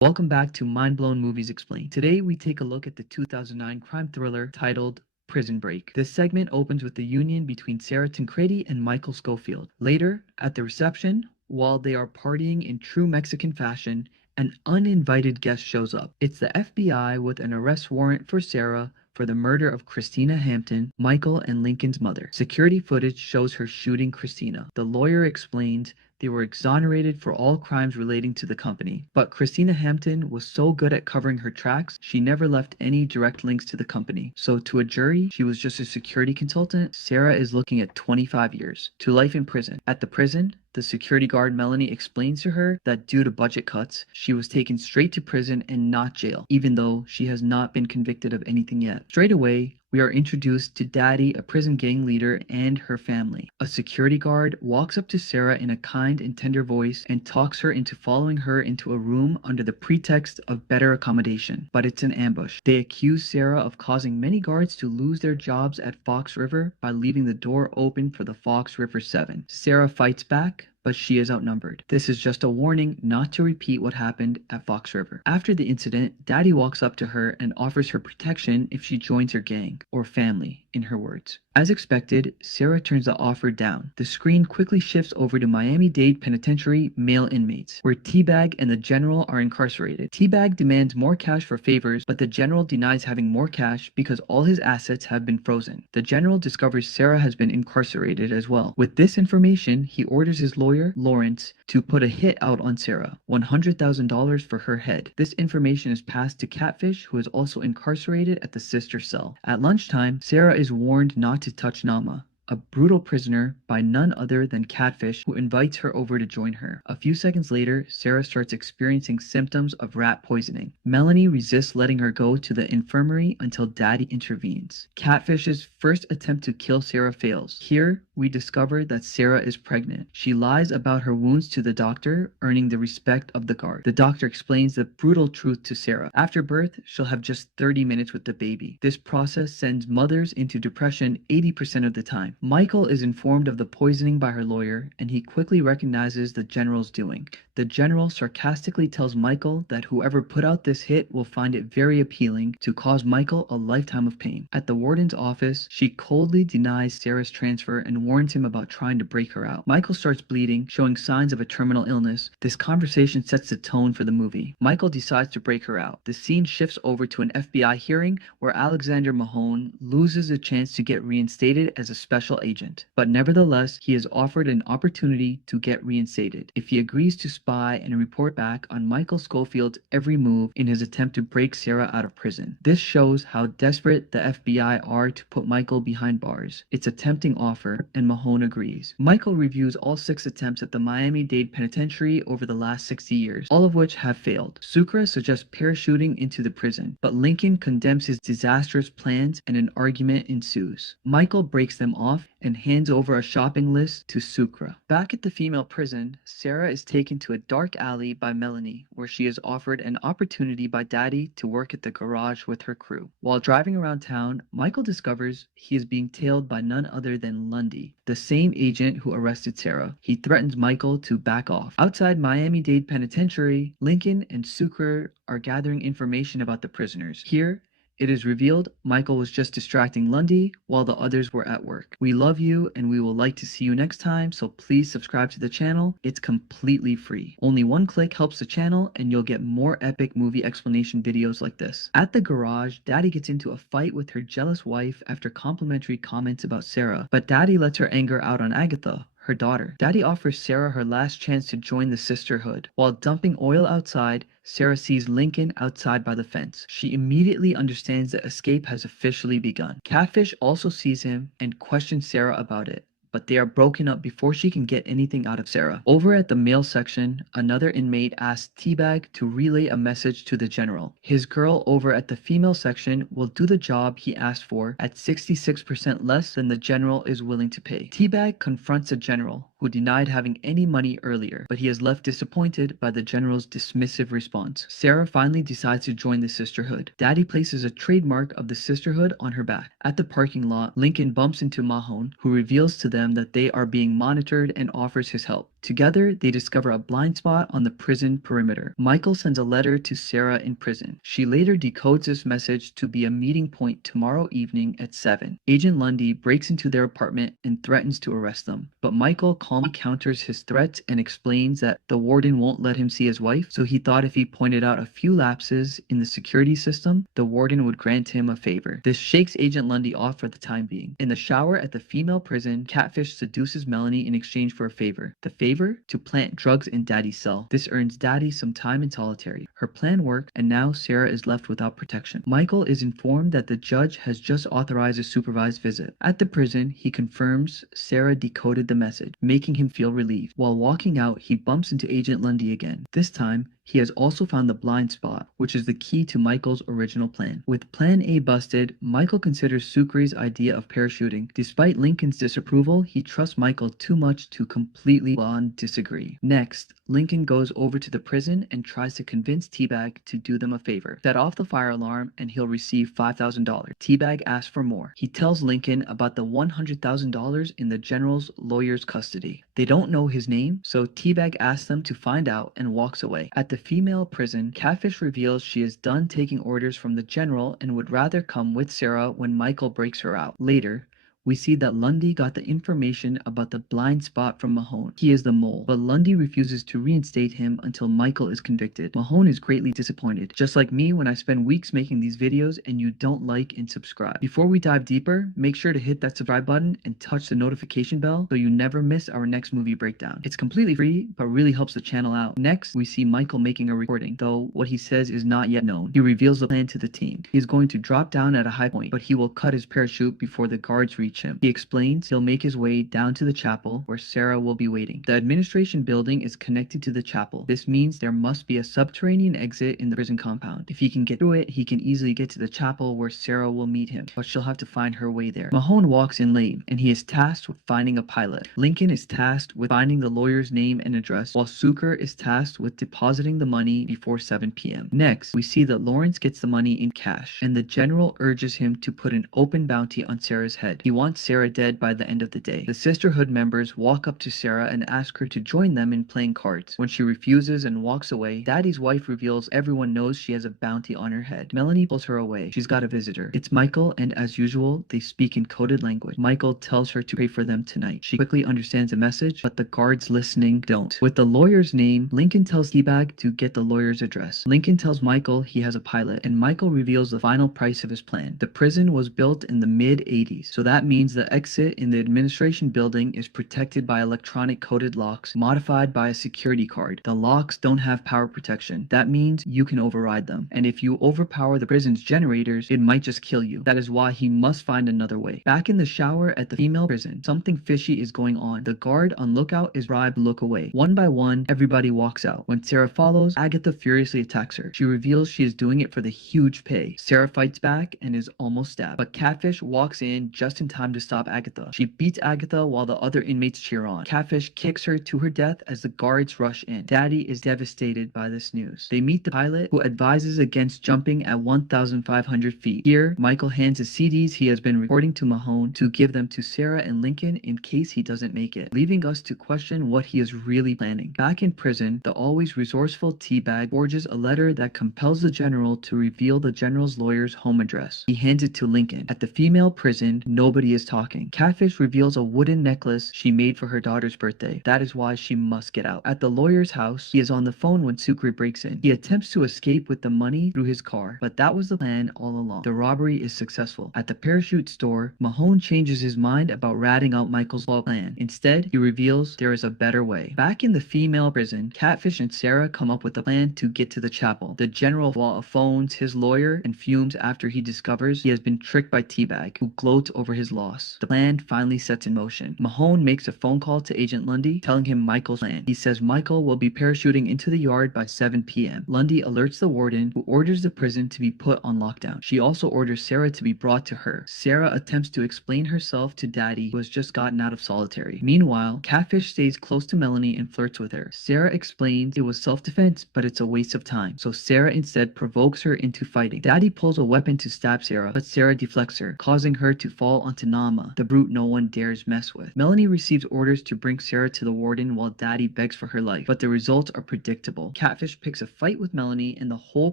Welcome back to Mind Blown Movies Explained. Today we take a look at the 2009 crime thriller titled Prison Break. This segment opens with the union between Sarah Tencredi and Michael Scofield. Later, at the reception, while they are partying in true Mexican fashion, an uninvited guest shows up. It's the FBI with an arrest warrant for Sarah for the murder of Christina Hampton, Michael and Lincoln's mother. Security footage shows her shooting Christina. The lawyer explains they were exonerated for all crimes relating to the company. But Christina Hampton was so good at covering her tracks, she never left any direct links to the company. So to a jury, she was just a security consultant. Sarah is looking at 25 years to life in prison. At the prison, the security guard Melanie explains to her that due to budget cuts, she was taken straight to prison and not jail, even though she has not been convicted of anything yet. Straight away, we are introduced to Daddy, a prison gang leader, and her family. A security guard walks up to Sarah in a kind and tender voice and talks her into following her into a room under the pretext of better accommodation. But it's an ambush. They accuse Sarah of causing many guards to lose their jobs at Fox River by leaving the door open for the Fox River 7. Sarah fights back, but she is outnumbered. This is just a warning not to repeat what happened at Fox River. After the incident, Daddy walks up to her and offers her protection if she joins her gang, or family, in her words. As expected, Sarah turns the offer down. The screen quickly shifts over to Miami-Dade Penitentiary male inmates, where T-Bag and the General are incarcerated. T-Bag demands more cash for favors, but the General denies having more cash because all his assets have been frozen. The General discovers Sarah has been incarcerated as well. With this information, he orders his lawyer, Lawrence, to put a hit out on Sarah, $100,000 for her head. This information is passed to Catfish, who is also incarcerated at the sister cell. At lunchtime, Sarah is warned not to touch Nama, a brutal prisoner, by none other than Catfish, who invites her over to join her. A few seconds later, Sarah starts experiencing symptoms of rat poisoning. Melanie resists letting her go to the infirmary until Daddy intervenes. Catfish's first attempt to kill Sarah fails. Here, we discover that Sarah is pregnant. She lies about her wounds to the doctor, earning the respect of the guard. The doctor explains the brutal truth to Sarah. After birth, she'll have just 30 minutes with the baby. This process sends mothers into depression 80% of the time. Michael is informed of the poisoning by her lawyer, and he quickly recognizes the General's doing. The General sarcastically tells Michael that whoever put out this hit will find it very appealing to cause Michael a lifetime of pain. At the warden's office, she coldly denies Sarah's transfer and warns him about trying to break her out. Michael starts bleeding, showing signs of a terminal illness. This conversation sets the tone for the movie. Michael decides to break her out. The scene shifts over to an FBI hearing where Alexander Mahone loses a chance to get reinstated as a special agent. But nevertheless, he is offered an opportunity to get reinstated if he agrees to spy and report back on Michael Scofield's every move in his attempt to break Sarah out of prison. This shows how desperate the FBI are to put Michael behind bars. It's a tempting offer, and Mahone agrees. Michael reviews all 6 attempts at the Miami-Dade Penitentiary over the last 60 years, all of which have failed. Sucre suggests parachuting into the prison, but Lincoln condemns his disastrous plans and an argument ensues. Michael breaks them off and hands over a shopping list to Sucre. Back at the female prison, Sarah is taken to a dark alley by Melanie, where she is offered an opportunity by Daddy to work at the garage with her crew. While driving around town, Michael discovers he is being tailed by none other than Lundy, the same agent who arrested Sarah. He threatens Michael to back off. Outside Miami-Dade Penitentiary, Lincoln and Sucre are gathering information about the prisoners. Here, it is revealed Michael was just distracting Lundy while the others were at work. We love you and we will like to see you next time, so please subscribe to the channel. It's completely free. Only one click helps the channel and you'll get more epic movie explanation videos like this. At the garage, Daddy gets into a fight with her jealous wife after complimentary comments about Sarah, but Daddy lets her anger out on Agatha, her daughter. Daddy offers Sarah her last chance to join the sisterhood. While dumping oil outside, Sarah sees Lincoln outside by the fence. She immediately understands that escape has officially begun. Catfish also sees him and questions Sarah about it, but they are broken up before she can get anything out of Sarah. Over at the male section, another inmate asks T-Bag to relay a message to the General. His girl over at the female section will do the job he asked for at 66% less than the General is willing to pay. T-Bag confronts the General, who denied having any money earlier, but he is left disappointed by the General's dismissive response. Sarah finally decides to join the sisterhood. Daddy places a trademark of the sisterhood on her back. At the parking lot, Lincoln bumps into Mahone, who reveals to them that they are being monitored and offers his help. Together, they discover a blind spot on the prison perimeter. Michael sends a letter to Sarah in prison. She later decodes this message to be a meeting point tomorrow evening at 7. Agent Lundy breaks into their apartment and threatens to arrest them. But Michael calmly counters his threats and explains that the warden won't let him see his wife, so he thought if he pointed out a few lapses in the security system, the warden would grant him a favor. This shakes Agent Lundy off for the time being. In the shower at the female prison, Catfish seduces Melanie in exchange for a favor. The favor? To plant drugs in Daddy's cell. This earns Daddy some time in solitary. Her plan worked, and now Sarah is left without protection. Michael is informed that the judge has just authorized a supervised visit. At the prison, he confirms Sarah decoded the message, making him feel relieved. While walking out, he bumps into Agent Lundy again. This time, he has also found the blind spot, which is the key to Michael's original plan. With Plan A busted, Michael considers Sucre's idea of parachuting. Despite Lincoln's disapproval, he trusts Michael too much to completely disagree. Next, Lincoln goes over to the prison and tries to convince Teabag to do them a favor. Set off the fire alarm and he'll receive $5,000. Teabag asks for more. He tells Lincoln about the $100,000 in the general's lawyer's custody. They don't know his name, so Teabag asks them to find out and walks away. At the female prison, Catfish reveals she is done taking orders from the general and would rather come with Sarah when Michael breaks her out. Later, we see that Lundy got the information about the blind spot from Mahone. He is the mole, but Lundy refuses to reinstate him until Michael is convicted. Mahone is greatly disappointed, just like me when I spend weeks making these videos and you don't like and subscribe. Before we dive deeper, make sure to hit that subscribe button and touch the notification bell so you never miss our next movie breakdown. It's completely free, but really helps the channel out. Next, we see Michael making a recording, though what he says is not yet known. He reveals the plan to the team. He is going to drop down at a high point, but he will cut his parachute before the guards reach him. He explains he'll make his way down to the chapel where Sarah will be waiting. The administration building is connected to the chapel. This means there must be a subterranean exit in the prison compound. If he can get through it, he can easily get to the chapel where Sarah will meet him, but she'll have to find her way there. Mahone walks in late, and he is tasked with finding a pilot. Lincoln is tasked with finding the lawyer's name and address, while Sucre is tasked with depositing the money before 7 p.m. Next, we see that Lawrence gets the money in cash, and the general urges him to put an open bounty on Sarah's head. He wants Sarah dead by the end of the day. The sisterhood members walk up to Sarah and ask her to join them in playing cards. When she refuses and walks away, Daddy's wife reveals everyone knows she has a bounty on her head. Melanie pulls her away. She's got a visitor. It's Michael, and as usual, they speak in coded language. Michael tells her to pray for them tonight. She quickly understands the message, but the guards listening don't. With the lawyer's name, Lincoln tells Teabag to get the lawyer's address. Lincoln tells Michael he has a pilot, and Michael reveals the final price of his plan. The prison was built in the mid-80s, so that means the exit in the administration building is protected by electronic coded locks modified by a security card. The locks don't have power protection. That means you can override them. And if you overpower the prison's generators, it might just kill you. That is why he must find another way. Back in the shower at the female prison, something fishy is going on. The guard on lookout is bribed to look away. One by one, everybody walks out. When Sarah follows, Agatha furiously attacks her. She reveals she is doing it for the huge pay. Sarah fights back and is almost stabbed, but Catfish walks in just in time to stop Agatha. She beats Agatha while the other inmates cheer on. Catfish kicks her to her death as the guards rush in. Daddy is devastated by this news. They meet the pilot, who advises against jumping at 1,500 feet. Here, Michael hands the CDs he has been recording to Mahone to give them to Sarah and Lincoln in case he doesn't make it, leaving us to question what he is really planning. Back in prison, the always resourceful Teabag forges a letter that compels the general to reveal the general's lawyer's home address. He hands it to Lincoln. At the female prison, nobody is talking. Catfish reveals a wooden necklace she made for her daughter's birthday. That is why she must get out. At the lawyer's house, he is on the phone when Sucre breaks in. He attempts to escape with the money through his car, but that was the plan all along. The robbery is successful. At the parachute store, Mahone changes his mind about ratting out Michael's plan. Instead, he reveals there is a better way. Back in the female prison, Catfish and Sarah come up with a plan to get to the chapel. The general phones his lawyer and fumes after he discovers he has been tricked by Teabag, who gloats over his loss. The plan finally sets in motion. Mahone makes a phone call to Agent Lundy, telling him Michael's plan. He says Michael will be parachuting into the yard by 7 p.m. Lundy alerts the warden, who orders the prison to be put on lockdown. She also orders Sarah to be brought to her. Sarah attempts to explain herself to Daddy, who has just gotten out of solitary. Meanwhile, Catfish stays close to Melanie and flirts with her. Sarah explains it was self-defense, but it's a waste of time, so Sarah instead provokes her into fighting. Daddy pulls a weapon to stab Sarah, but Sarah deflects her, causing her to fall onto Nama, the brute no one dares mess with. Melanie receives orders to bring Sarah to the warden while Daddy begs for her life, but the results are predictable. Catfish picks a fight with Melanie and the whole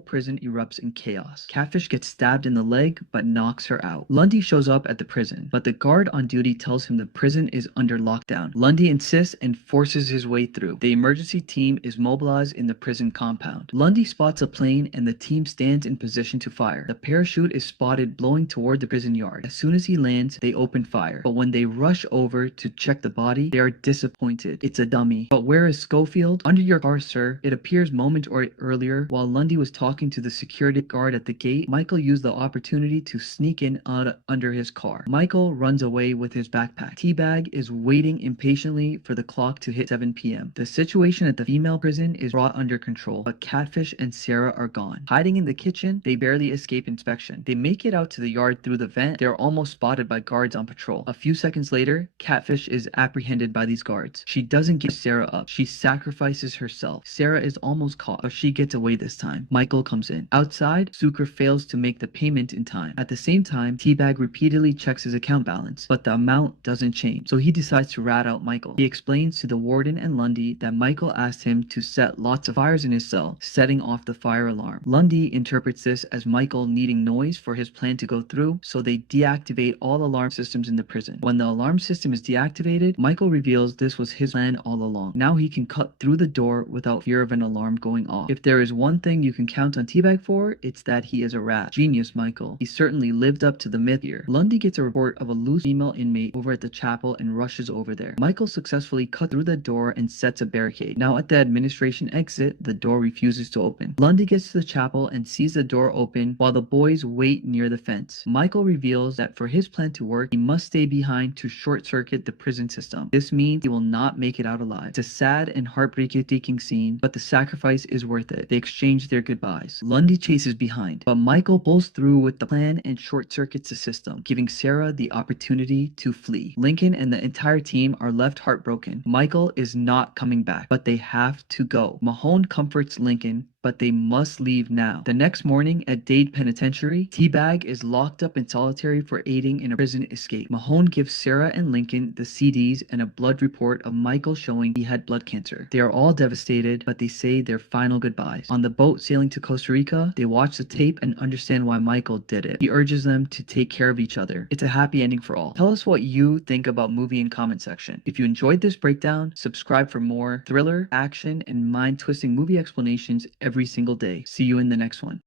prison erupts in chaos. Catfish gets stabbed in the leg but knocks her out. Lundy shows up at the prison, but the guard on duty tells him the prison is under lockdown. Lundy insists and forces his way through. The emergency team is mobilized in the prison compound. Lundy spots a plane and the team stands in position to fire. The parachute is spotted blowing toward the prison yard. As soon as he lands, they open fire, but when they rush over to check the body, they are disappointed. It's a dummy. But where is Scofield? Under your car, sir. It appears moments earlier while Lundy was talking to the security guard at the gate. Michael used the opportunity to sneak in under his car. Michael runs away with his backpack. Teabag is waiting impatiently for the clock to hit 7 p.m. The situation at the female prison is brought under control, but Catfish and Sarah are gone. Hiding in the kitchen, they barely escape inspection. They make it out to the yard through the vent. They're almost spotted by guards on patrol. A few seconds later, Catfish is apprehended by these guards. She doesn't give Sarah up. She sacrifices herself. Sarah is almost caught, but she gets away this time. Michael comes in. Outside, Zucker fails to make the payment in time. At the same time, Teabag repeatedly checks his account balance, but the amount doesn't change, so he decides to rat out Michael. He explains to the warden and Lundy that Michael asked him to set lots of fires in his cell, setting off the fire alarm. Lundy interprets this as Michael needing noise for his plan to go through, so they deactivate all alarm systems in the prison. When the alarm system is deactivated, Michael reveals this was his plan all along. Now he can cut through the door without fear of an alarm going off. If there is one thing you can count on Teabag for, it's that he is a rat. Genius, Michael. He certainly lived up to the myth here. Lundy gets a report of a loose female inmate over at the chapel and rushes over there. Michael successfully cuts through the door and sets a barricade. Now at the administration exit, the door refuses to open. Lundy gets to the chapel and sees the door open while the boys wait near the fence. Michael reveals that for his plan to work, he must stay behind to short-circuit the prison system. This means he will not make it out alive. It's a sad and heartbreaking scene, but the sacrifice is worth it. They exchange their goodbyes. Lundy chases behind, but Michael pulls through with the plan and short-circuits the system, giving Sarah the opportunity to flee. Lincoln and the entire team are left heartbroken. Michael is not coming back, but they have to go. Mahone comforts Lincoln, but they must leave now. The next morning at Dade Penitentiary, Teabag is locked up in solitary for aiding in a prison escape. Mahone gives Sarah and Lincoln the CDs and a blood report of Michael showing he had blood cancer. They are all devastated, but they say their final goodbyes. On the boat sailing to Costa Rica, they watch the tape and understand why Michael did it. He urges them to take care of each other. It's a happy ending for all. Tell us what you think about movie in comment section. If you enjoyed this breakdown, subscribe for more thriller, action, and mind-twisting movie explanations every single day. See you in the next one.